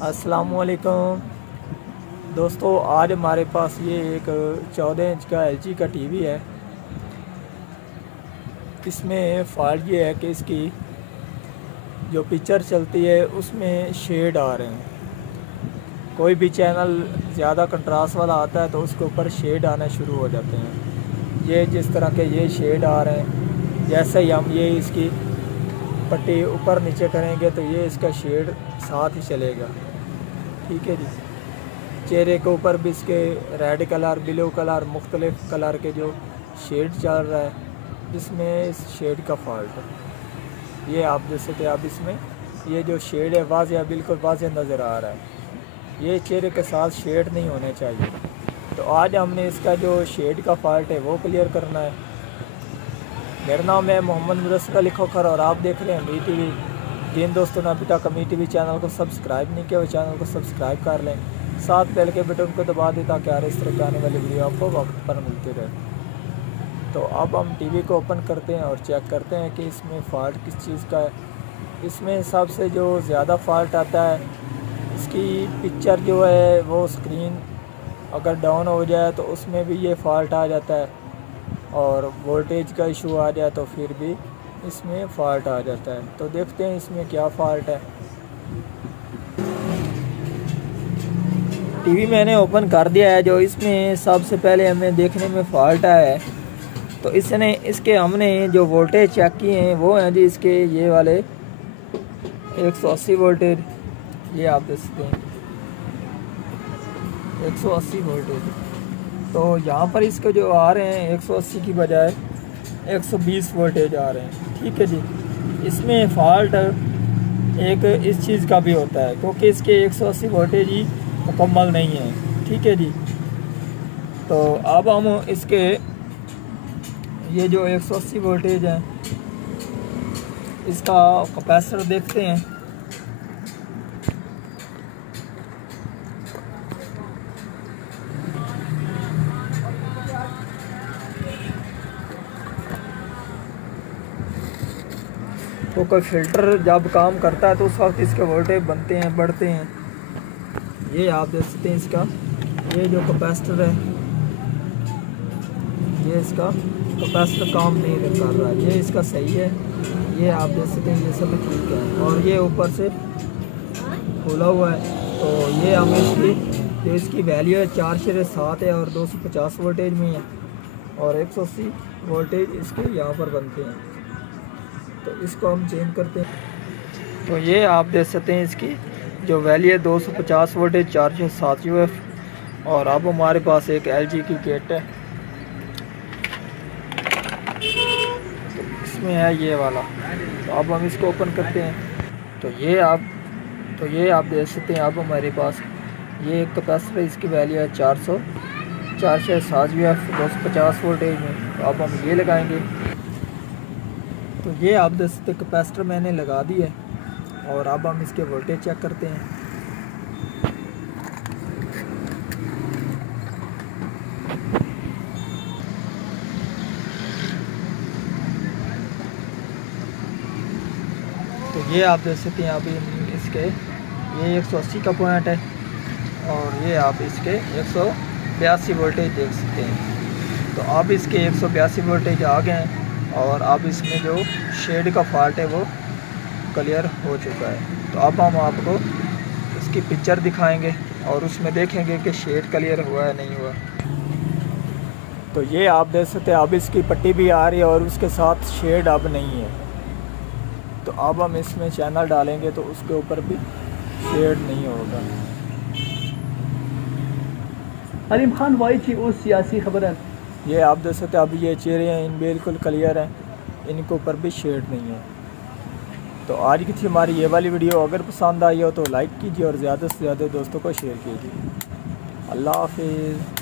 अस्सलामुअलैकुम दोस्तों, आज हमारे पास ये एक 14 इंच का LG का टीवी है। इसमें फॉल्ट ये है कि इसकी जो पिक्चर चलती है उसमें शेड आ रहे हैं। कोई भी चैनल ज़्यादा कंट्रास्ट वाला आता है तो उसके ऊपर शेड आने शुरू हो जाते हैं। ये जिस तरह के ये शेड आ रहे हैं, जैसे ही हम ये इसकी पट्टी ऊपर नीचे करेंगे तो ये इसका शेड साथ ही चलेगा। ठीक है जी। चेहरे के ऊपर भी इसके रेड कलर, ब्लू कलर, मुख्तलिफ कलर के जो शेड चल रहा है, इसमें इस शेड का फॉल्ट है। ये आप देख सकते हैं, आप इसमें ये जो शेड है वाज़ेह, बिल्कुल वाज़ेह नज़र आ रहा है। ये चेहरे के साथ शेड नहीं होने चाहिए। तो आज हमने इसका जो शेड का फॉल्ट है वो क्लियर करना है। मेरा नाम है मोहम्मद मुदस्सिर अली खोखर और आप देख रहे हैं मी टीवी। जिन दोस्तों ने अभी तक मी टीवी चैनल को सब्सक्राइब नहीं किया वो चैनल को सब्सक्राइब कर लें, साथ बेल के बटन को दबा दें ताकि हर इस तरह की आने वाली वीडियो आपको वक्त पर मिलती रहे। तो अब हम टीवी को ओपन करते हैं और चेक करते हैं कि इसमें फ़ॉल्ट किस चीज़ का है। इसमें सबसे जो ज़्यादा फ़ॉल्ट आता है, इसकी पिक्चर जो है वो स्क्रीन अगर डाउन हो जाए तो उसमें भी ये फ़ॉल्ट आ जाता है, और वोल्टेज का इशू आ जाए तो फिर भी इसमें फ़ॉल्ट आ जाता है। तो देखते हैं इसमें क्या फ़ॉल्ट है। टीवी मैंने ओपन कर दिया है। जो इसमें सबसे पहले हमें देखने में फ़ॉल्ट आया है, तो इसके हमने जो वोल्टेज चेक किए हैं वो हैं जी इसके ये वाले 180 वोल्टेज। ये आप देख सकते हैं 180 वोल्टेज। तो यहाँ पर इसके जो आ रहे हैं 180 की बजाय 120 वोल्टेज आ रहे हैं। ठीक है जी। इसमें फ़ॉल्ट एक इस चीज़ का भी होता है क्योंकि इसके 180 वोल्टेज ही मुकम्मल नहीं है। ठीक है जी। तो अब हम इसके ये जो 180 वोल्टेज है इसका कैपेसिटर देखते हैं। तो कोई फ़िल्टर जब काम करता है तो उस वक्त इसके वोल्टेज बनते हैं, बढ़ते हैं। ये आप देख सकते हैं इसका ये जो कैपेसिटर है, ये इसका कैपेसिटर काम नहीं कर रहा है। ये इसका सही है, ये आप देख सकते हैं, ये सब ठीक है। और ये ऊपर से खुला हुआ है। तो ये हमें इसकी वैल्यू है 4/7 है और 250 वोल्टेज में है, और 180 वोल्टेज इसके यहाँ पर बनते हैं। तो इसको हम चेंज करते हैं। तो ये आप देख सकते हैं इसकी जो वैल्यू है 250 वोल्टेज 4/7 UF। और अब हमारे पास एक LG की किट है, तो इसमें है ये वाला। तो अब हम इसको ओपन करते हैं। तो ये आप देख सकते हैं, अब हमारे पास ये एक कैपेसिटर, इसकी वैल्यू है 4/7 UF 250 वोल्टेज में। तो अब हम ये लगाएंगे। तो ये आप देख सकते कैपेसिटर मैंने लगा दी है, और अब हम इसके वोल्टेज चेक करते हैं। तो ये आप देख सकते हैं अभी इसके ये 180 का पॉइंट है, और ये आप इसके 182 वोल्टेज देख सकते हैं। तो अब इसके 182 वोल्टेज आ गए हैं, और अब इसमें जो शेड का फॉल्ट है वो क्लियर हो चुका है। तो अब हम आपको इसकी पिक्चर दिखाएंगे और उसमें देखेंगे कि शेड क्लियर हुआ है नहीं हुआ। तो ये आप देख सकते हैं, अब इसकी पट्टी भी आ रही है और उसके साथ शेड अब नहीं है। तो अब हम इसमें चैनल डालेंगे तो उसके ऊपर भी शेड नहीं होगा। अलीम खान वाई थी उस सियासी खबर है। ये आप देख सकते हैं, अभी ये चेहरे हैं इन बिल्कुल क्लियर हैं, इनके ऊपर भी शेड नहीं है। तो आज की थी हमारी ये वाली वीडियो। अगर पसंद आई हो तो लाइक कीजिए और ज़्यादा से ज़्यादा दोस्तों को शेयर कीजिए। अल्लाह हाफिज़।